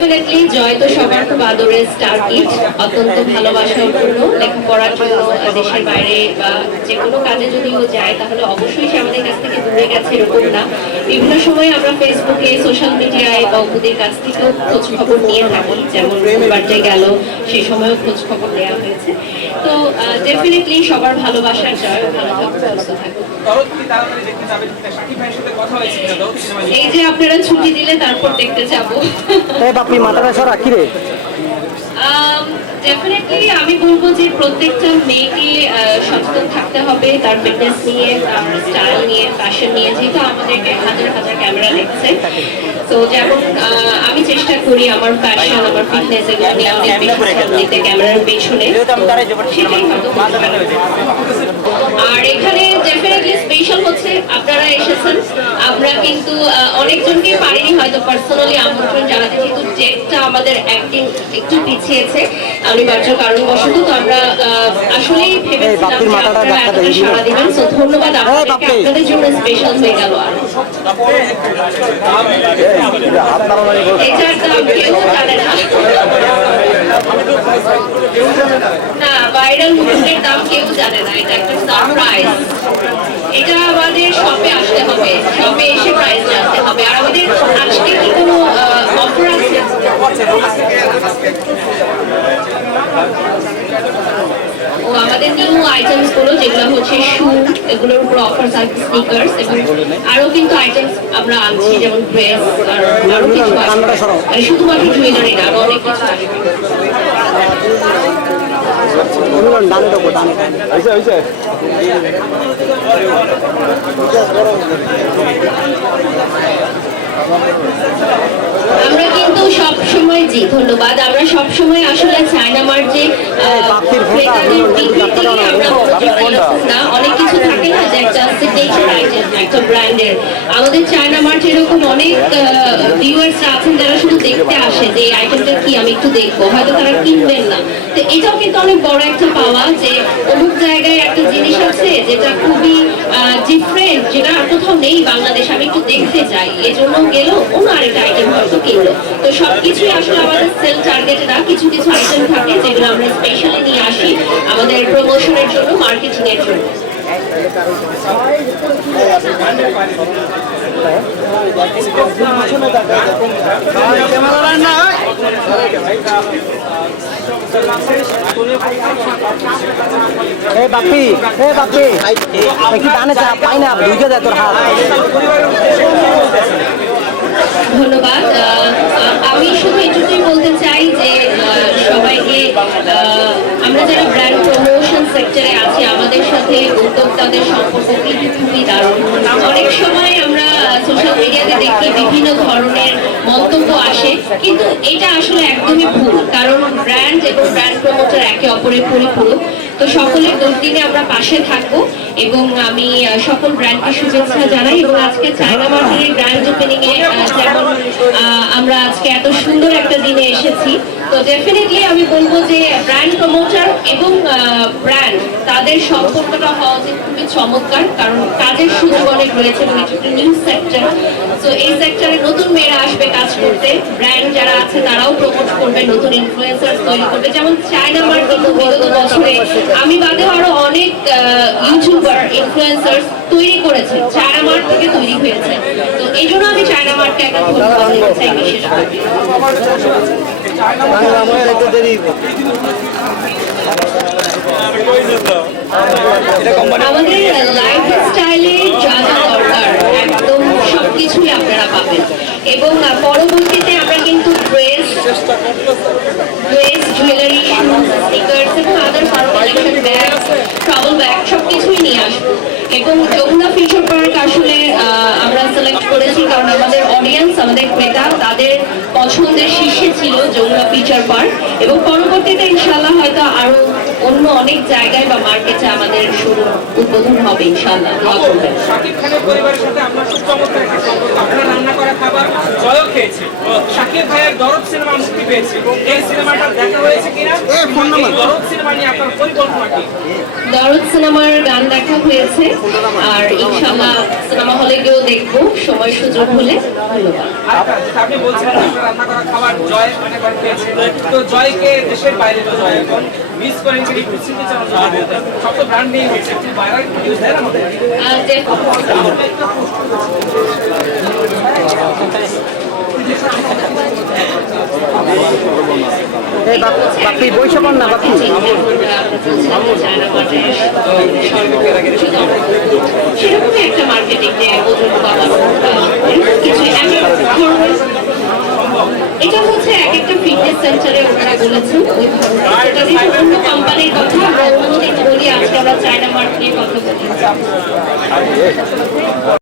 Definitely জয় তো সবার খুব আদরের স্টার কিড অত্যন্ত ভালোবাসার জন্য লেখাপড়ার জন্য দেশের বাইরে বা যে কোনো কাজে যদি ও যায়, তাহলে অবশ্যই সে আমাদের কাছ থেকে দূরে গেছে, এরকম না। বিভিন্ন সময় আমরা ফেসবুকে সোশ্যাল মিডিয়ায় বা ওদের কাছ থেকেও খোঁজ খবর নিয়ে থাকি যেমন বার্থডে গেল সেই সময়ও খোঁজ খবর নেওয়া হয়েছে। তো ডেফিনেটলি সবার ভালোবাসার জয় ভালো থাকুক সুস্থ এই যে আপনারা ছুটি দিলে তারপর দেখতে যাব। বাপি মাথাটা সরা কি রে ডেফিনেটলি আমি বলব যে প্রত্যেকটা মেয়েকে সচেতন থাকতে হবে তার ফিটনেস নিয়ে তার স্টাইল নিয়ে ফ্যাশন নিয়ে যেহেতু আমাদেরকে হাজার হাজার ক্যামেরা দেখছে। তো যেমন আহ, আমি চেষ্টা করি আমার ফ্যাশন আমার ফিটনেস এগুলো নিয়ে অনেক বেশি ক্যামেরার পেছনে। আর এখানে ডেফিনেটলি এসেছেন আমরা কিন্তু অনেকজনকে পারিনি হয়তো পার্সোনালি আমন্ত্রণ জানাতে কিন্তু ডেটটা আমাদের একদিন একটু পিছিয়েছে। অনিবার্য কারণবশত তো আমরা আসলেই ভেবেছিলাম যে আপনারা এতটা সাড়া দিবেন। তো ধন্যবাদ আপনাদেরকে। আপনাদের জন্য স্পেশাল হয়ে গেল আর। এটার দাম কেউ জানে না। না ভাইরাল মুভমেন্টের দাম কেউ জানে না এটা একটা সারপ্রাইজ এটা আমাদের শপে আসতে হবে শপে এসে প্রাইস জানতে হবে। আর আমাদের আজকে কি কোনো অফার আছে? ও আমাদের নিউ আইটেমসগুলো যেগুলো হচ্ছে শু এগুলোর উপর অফার আছে স্নিকার্স এবং আরও কিন্তু আইটেমস আমরা আনছি যেমন ড্রেস আর আরও কিছু। মানে শুধুমাত্র জুয়েলারি না অনেক কিছু আসবে অনুমান ডানে দেবো ডানে আমরা কিন্তু সব সময় জি ধন্যবাদ। আমরা সব সময় আসলে চায়না মার্ট যে আহ, ক্রেতাদের বিক্রি থেকে আমরা না অনেক কিছু না একটা সিগনেচার আইটেম একটা ব্র্যান্ডের আমাদের চায়না মার্ট এরকম অনেক ভিউয়ার্স আছেন যারা শুধু দেখতে আসে যে এই আইটেমটা কি আমি একটু দেখব। হয়তো তারা কিনবেন না। তো এটাও কিন্তু অনেক বড় একটা পাওয়া যে অমুক জায়গায় একটা জিনিস আছে যেটা খুবই ডিফারেন্ট যেটা আর কোথাও নেই বাংলাদেশে। আমি একটু দেখতে চাই। এই জন্য গেলো অন্য আরেকটা আইটেম হয়তো কিনলো তো সবকিছুই আসলে আমাদের সেল টার্গেটে না, কিছু কিছু আইটেম থাকে যেগুলো আমরা স্পেশালি আমাদের প্রমোশনের জন্য মার্কেটিং এর জন্য। এ বাপি এ বাপি। একটু ডানে চা পাই না ঢুকে যায় তোর হাত। ধন্যবাদ। আমি শুধু এটুকুই বলতে চাই যে আহ, সবাইকে আহ, আমরা যারা ব্র্যান্ড প্রমোশন সেক্টরে আছি, আমাদের সাথে উদ্যোক্তাদের সম্পর্ক কিন্তু খুবই দারুণ। অনেক সময় আমরা সোশ্যাল মিডিয়াতে দেখি বিভিন্ন ধরনের মন্তব্য আসে, কিন্তু এটা আসলে একদমই ভুল, কারণ ব্র্যান্ড এবং ব্র্যান্ড প্রমোটার একে অপরের পরিপূরক। তো সকলের দুর্দিনে আমরা পাশে থাকব এবং আমি সকল ব্র্যান্ডকে শুভেচ্ছা জানাই এবং আজকে চায়না মার্কেটের গ্র্যান্ড ওপেনিং এ যেমন আমরা আজকে এত সুন্দর একটা দিনে এসেছি তো ডেফিনেটলি আমি বলব যে ব্র্যান্ড প্রমোটার এবং ব্র্যান্ড তাদের সম্পর্কটা হওয়া উচিত খুবই চমৎকার, কারণ কাজের সুযোগ অনেক রয়েছে এবং এটা নিউ সেক্টর তো এই সেক্টরে নতুন মেয়েরা আসবে করতে। ব্র্যান্ড যারা আছে, তারাও প্রমোট করবে, নতুন ইনফ্লুয়েন্সার তৈরি করবে। যেমন চায়না মার্কেট বিগত বছরে আমি বাদেও আরও অনেক ইউটিউবার ইনফ্লুয়েন্সার তৈরি করেছে চায়না মার্ট থেকে তৈরি হয়েছে। তো এই জন্য আমি চায়না মার্টকে একটা ধন্যবাদ দিতে চাই বিশেষ করে। আমাদের লাইফ স্টাইলে যা যা দরকার একদম সবকিছুই আপনারা পাবেন এবং পরবর্তীতে আমরা কিন্তু dress dress jewellery shoes sneakers এবং আদার্স আরও কালেকশন ব্যাগ ট্রাভেল ব্যাগ সবকিছুই নিয়ে আসব। এবং যমুনা ফিউচার পার্ক আসলে আমরা সিলেক্ট করেছি কারণ আমাদের অডিয়েন্স আমাদের ক্রেতা, তাদের পছন্দের শীর্ষে ছিল যমুনা ফিউচার পার্ক এবং পরবর্তীতে ইনশাল্লাহ হয়তো আরও অন্য অনেক জায়গায় বা মার্কেটে আমাদের শোরুম উদ্বোধন হবে পরিবারের সাথে আপনার রান্না জয়ও খেয়েছে। শাকিব ভাইয়ের দরদ সিনেমা মুক্তি পেয়েছে। এই সিনেমাটা দেখা হয়েছে কিনা? দরদ সিনেমা নিয়ে আপনার পরিকল্পনা কি? দরদ সিনেমার গান দেখা হয়েছে আর ইনশাআল্লাহ সিনেমা হলে গিয়েও দেখব। সময় সুযোগ হলে ধন্যবাদ। আপনি বলছিলেন আপনার রান্না করা খাবার জয় অনেকবার খেয়েছে তো জয়কে দেশের বাইরে তো জয়। এখন মিস করেন কি স্মৃতি চালানো সব তো ব্র্যান্ড নিয়ে হচ্ছে একটু ভাইরাল নিউজ দেন আমাদের। বাপ- পড় না সেরকমই একটা মার্কেটিং যে এটা হচ্ছে এক একটা ফিটনেস সেন্টারে ওনারা বলেছেন। ওই ধরনের দিয়ে অন্য কোম্পানির কথা আমরা বলি আজকে আমরা চায়না মার্ক নিয়ে কথা বলি।